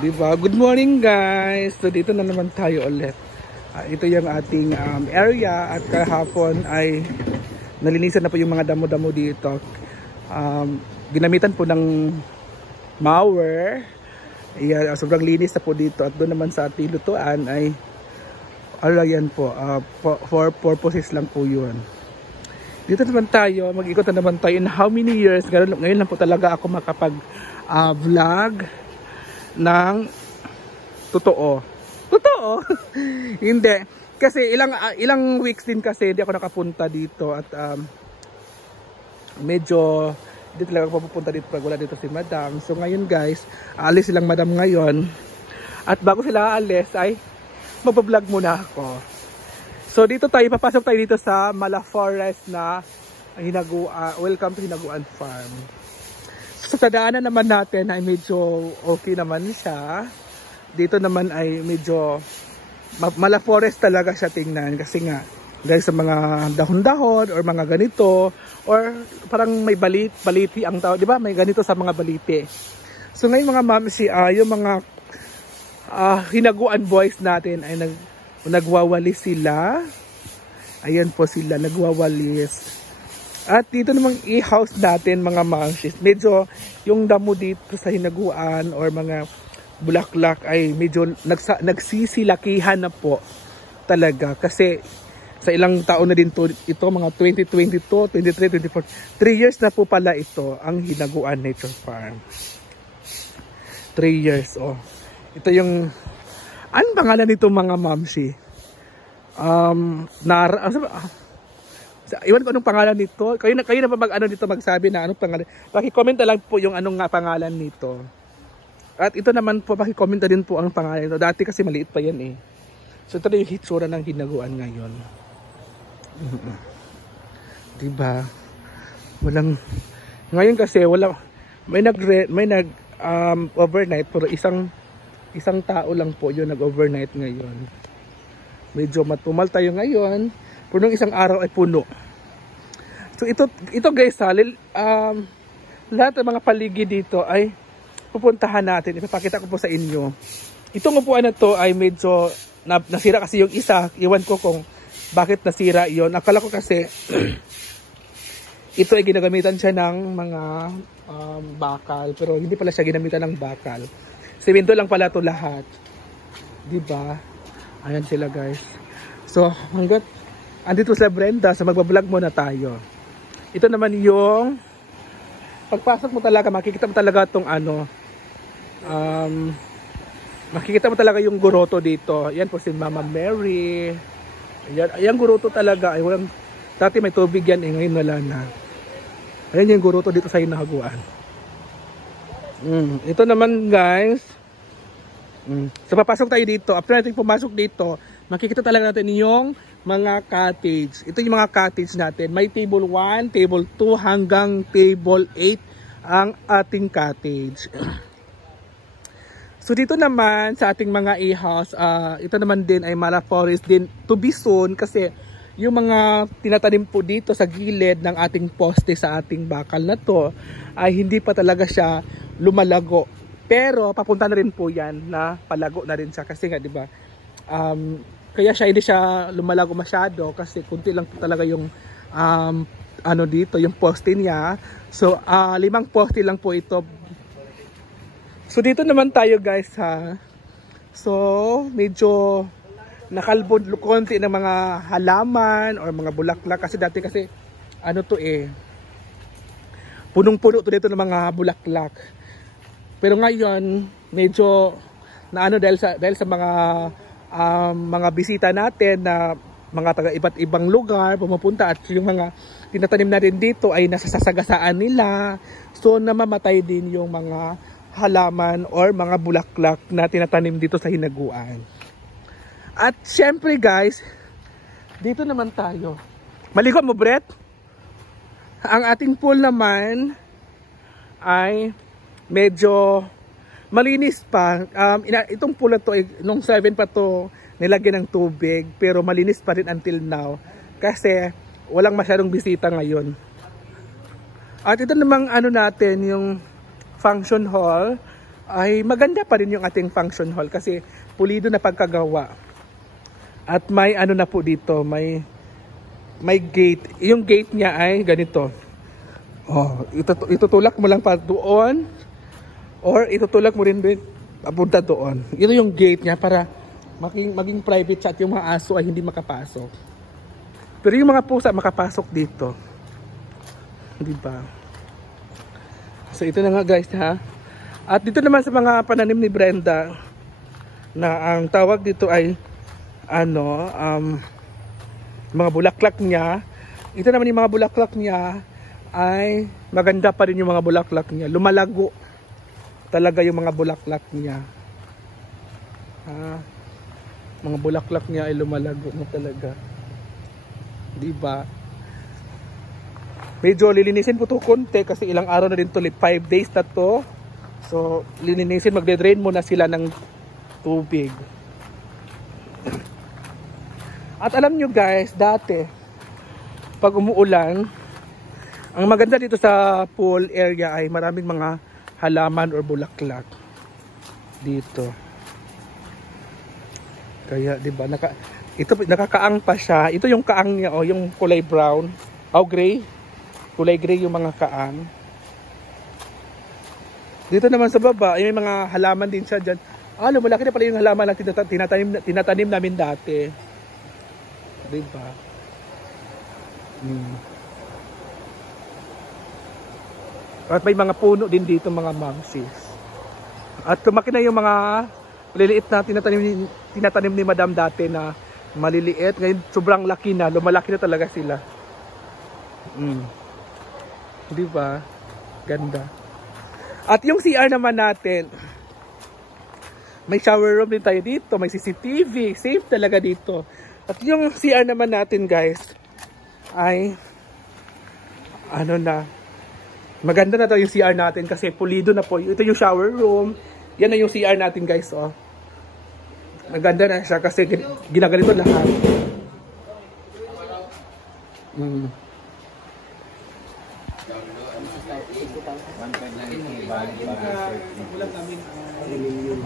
Di ba? Good morning guys! So dito na naman tayo ulit. Ito yung ating area at kahapon ay nalinisan na po yung mga damo-damo dito. Ginamitan po ng mower. Ayan, sobrang linis na po dito. At doon naman sa ating lutuan ay yan po, for purposes lang po yun. Dito naman tayo, mag-ikot na naman tayo in how many years. Ngayon lang po talaga ako makapag vlog ng totoo. Hindi. Kasi ilang weeks din kasi hindi ako nakapunta dito at medyo hindi talaga ako pupunta dito pag wala dito si Madam. So ngayon guys, aalis silang Madam ngayon. At bago sila aalis ay magbablog muna ako. So dito tayo, papasok tayo dito sa Mala Forest na welcome to Hinaguan Farm. So sa daanan naman natin ay medyo okay naman siya. Dito naman ay medyo Mala Forest talaga siya tingnan kasi nga guys sa mga dahon-dahon or mga ganito or parang may baliti ang tao, di ba? May ganito sa mga baliti. So ngayon mga mamsi, yung mga hinaguan boys natin ay nagwawalis sila. Ayan po sila, nagwawalis. At dito namang i-house natin mga mamsis. Medyo yung damo dito sa hinaguan or mga bulaklak ay medyo nagsisilakihan na po talaga. Kasi sa ilang taon na din to, ito mga 2022, 23, 24, 3 years na po pala ito ang Hinaguan Nature Farm. 3 years, oh. Ito yung, anong pangalan nito mga mamsi? Iwan ko anong pangalan nito. Kayo na pa dito magsabi na anong pangalan. Paki-comment na lang po yung anong nga pangalan nito. At ito naman po, paki-comment na din po ang pangalan nito. Dati kasi maliit pa yan eh. So ito na yung hitsura ng hinaguan ngayon. Diba? Ngayon kasi may nag overnight pero isang tao lang po yung nag-overnight ngayon. Medyo matumal tayo ngayon. Pero nung isang araw ay puno. So ito guys, lahat ng mga paligid dito ay pupuntahan natin. Ipapakita ko po sa inyo. Itong upuan na to ay medyo nasira kasi yung isa. Iwan ko kung bakit nasira yon. Akala ko kasi ito ay ginagamitan siya ng mga bakal. Pero hindi pala siya ginamitan ng bakal. Semento lang pala to lahat. Diba? Ayan sila guys. So hanggat andito sa Brenda, so magbablog muna tayo. Ito naman yung pagpasok mo talaga, makikita mo talaga itong makikita mo talaga yung guroto dito. Yan po si Mama Mary. Ayan guroto talaga. Ay, dati may tubig yan eh, ngayon wala na. Ayan yung guroto dito sa hinaguan. Ito naman guys. So papasok tayo dito. After natin pumasok dito, makikita talaga natin yung mga cottage. Ito yung mga cottage natin. May table 1, table 2 hanggang table 8 ang ating cottage. So dito naman sa ating mga e-house, ito naman din ay Mala Forest din to be soon kasi yung mga tinatanim po dito sa gilid ng ating poste sa ating bakal na to ay hindi pa talaga siya lumalago. Pero papunta na rin po yan na palago na rin siya kasi nga 'di ba? Kaya hindi siya lumalago masyado kasi kunti lang po talaga yung dito yung poste niya. So 5 poste lang po ito. So dito naman tayo guys ha. So medyo nakalbod konti ng mga halaman or mga bulaklak kasi dati kasi punong-puno to dito ng mga bulaklak. Pero ngayon medyo dahil sa mga bisita natin na mga taga iba't ibang lugar pumupunta at yung mga tinatanim natin dito ay nasasagasaan nila. So namamatay din yung mga halaman or mga bulaklak na tinatanim dito sa hinaguan. At syempre guys, dito naman tayo. Maligo mo Brett? Ang ating pool naman ay medyo malinis pa. Itong pool na to, nung 7 pa to nilagyan ng tubig, pero malinis pa rin until now. Kasi walang masyadong bisita ngayon. At ito namang natin, yung function hall. ay maganda pa rin yung ating function hall kasi pulido na pagkagawa. At may ano na po dito, may gate. Yung gate niya ay ganito. Oh, itutulak mo lang pa doon or itutulak mo rin papunta doon. Ito yung gate niya para maging private chat, yung mga aso ay hindi makapasok. Pero yung mga pusa makapasok dito. Di ba? So ito na nga guys ha. At dito naman sa mga pananim ni Brenda na ang tawag dito ay mga bulaklak niya. Ito naman yung mga bulaklak niya ay maganda pa rin yung mga bulaklak niya. Lumalago talaga yung mga bulaklak niya. Mga bulaklak niya ay lumalago na talaga. Di ba? Medyo lilinisin po ito konti kasi ilang araw na din ito. 5 days na to. So, lilinisin, magde-drain muna sila ng tubig. At alam nyo guys, dati, pag umuulan, ang maganda dito sa pool area ay maraming mga halaman or bulaklak. Dito. Kaya, di ba, ito nakakaang pa siya. Ito yung kaang niya, oh, yung kulay brown. Oh, gray. Kulay gray yung mga kaang. Dito naman sa baba, ay may mga halaman din siya dyan. Lumalaki na pala yung halaman na tinatanim namin dati. Diba? At may mga puno din dito, mga mamsis. At lumaki na yung mga maliliit na tinatanim ni Madam dati na maliliit. Ngayon sobrang laki na, lumalaki na talaga sila. Diba? Ganda. At yung CR naman natin, may shower room din tayo dito, may CCTV, safe talaga dito. At yung CR naman natin guys, ay, maganda na daw yung CR natin kasi pulido na po. Ito yung shower room, yan na yung CR natin guys, oh. Maganda na siya kasi ginaganito lahat.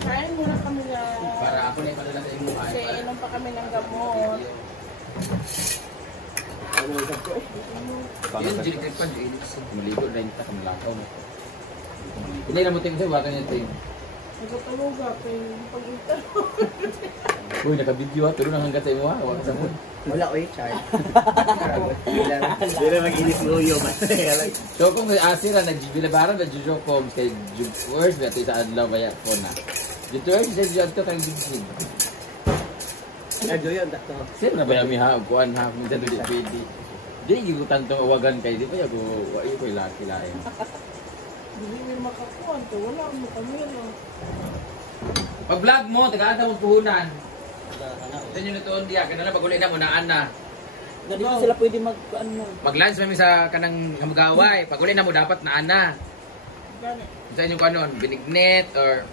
Kain muna kami na. Para ako na ipadala sa inyo. Kasi inom pa kami ng gamot. Yan, jilikit pa. Maligo na yung takamlakaw. Hindi na mo tingin sa'yo, wakan niya tayo. Nagkatulog ako yung pag-ita. Uy, naka-video ha, pero nanganggat sa iyo ha, wakan sa moon. Wala ko yung chart. Hindi na mag-inip luyo. So kung may asira, nagbilabaran na Jojo Combs kay Jukewers, may ito sa adlaw kaya po na. Jukewers, dyan ito kayong bigsin. Adyo yun, dato. Siyempre na ba yung miha, kuhan ha, kung dyan ulit pwede. Di, gigutan itong awagan kayo, di ba yung wa'yo ko ilaki-lain. Hindi mo makakuhan to. Wala mo kami na. Pag-vlog mo, tagaan mo puhunan. Ito nyo na ito, diya. Kaya na pag-uli na, unaan na. Hindi sila pwede Mag-lunch mami sa kanang hamagaway. Pag-uli na mo, dapat na ana. Sa inyong kanon, binignet or...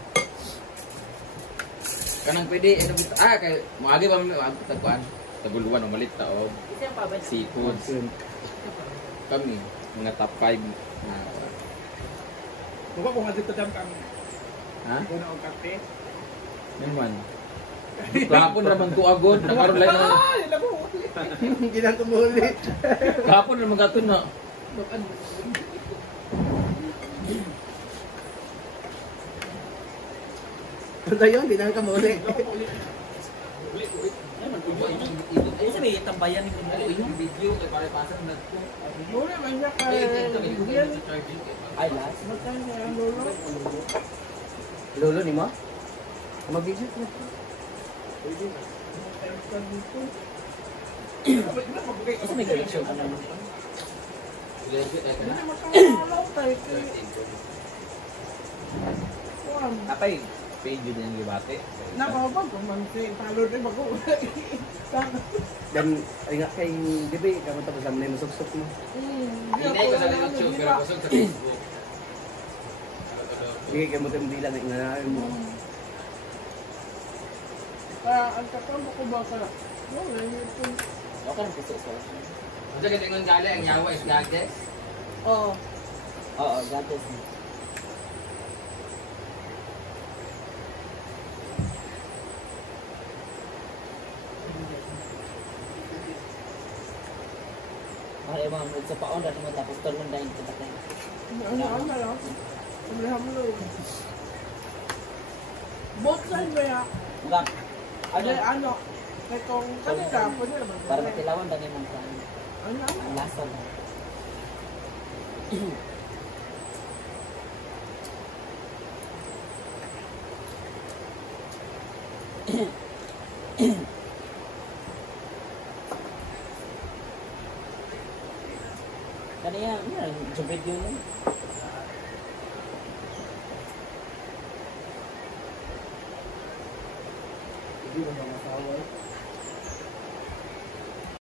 Kanang pwede, ano bito? Kaya muagi ba mo, tagpuan? Taguluan o malit o seafoods. Kami, mga top 5 na... Diba kung dito dyan kang una o kape? Naman. Kahapon naman to agod. Nakaroon lang na. Hindi na tumuli. Kahapon naman ka to na. Ito yun, hindi na kamuli. Ay, sabi, tambayan ni Yung video kay pare-pasan na ito. Muna man niya ka. Ay, last. Magkano niya ang lolo? Lolo ni mo? Mag-visit na. Kasi may collection ka naman. Hindi makakalaw tayo. Kuhan. Apay, page din yung libate. Nakabag kung man si Palo rin bago. Dan, ay nga kay Dibi, kamu tapos lang na yung masuk-suk mo. Hindi ko sa YouTube, pero kusog sa Facebook. Sige, kamu tayo bilang na inanahin mo. Ang katamo ko ba sa... Wala yun. Okay, kasi ito. Kasi katingon gali, ang yawa is gades. Oo. Oo, gatos. Kaya mga sa paon dati mo tapos turun dahil kita tayo. Ano lang? Alhamdulillah. Both side ba ya? Bak. Ano? Ano? Kaya kung kanila, pwede naman. Para matilawan dahil mong kan. Ano? Ang lasa ba? Kaniya, jubid yun eh. Hindi mo mga asawa.